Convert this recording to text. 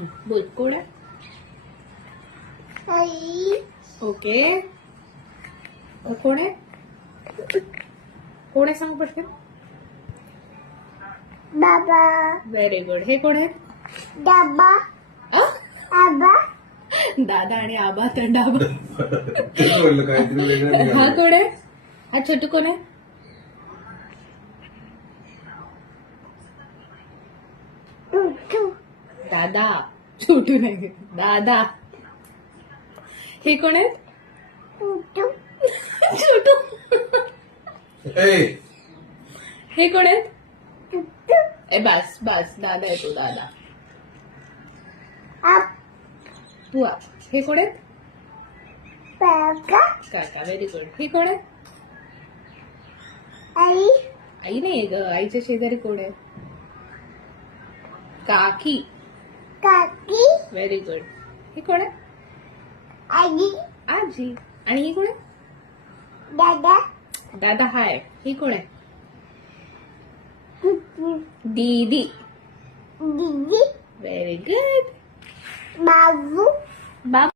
बोल कोण आहे? आई ओके. कोण आहे? कोण आहे सांग पटकन. बाबा व्हेरी गुड. हे कोण आहे? डबा आ? आबा दादा आणि आबा तर डाबा. तेच बोललो काहीतरी वेगळं हा निघालं. कोण आहे? हा छोटू कोण आहे? टुटू दादा. छोटू नाही, दादा. हे कोण आहेत? टुटू छोटू. ए, हे कोण आहेत? टुटू ए बस बस, दादा आहे तो, दादा. आप तू आ. हे कोण आहेत? बागा काका. Very good. हे कोण आहे? आई आई नाही ग, आईच्या शेजारी कोण आहे? काकी. काकी व्हेरी गुड. हे कोण आहे? आई आजी. आणि ही कोण आहे? दादा दादा हाय. ही कोण आहे? टुटू दीदी. दीदी व्हेरी गुड. बाबू बाबा.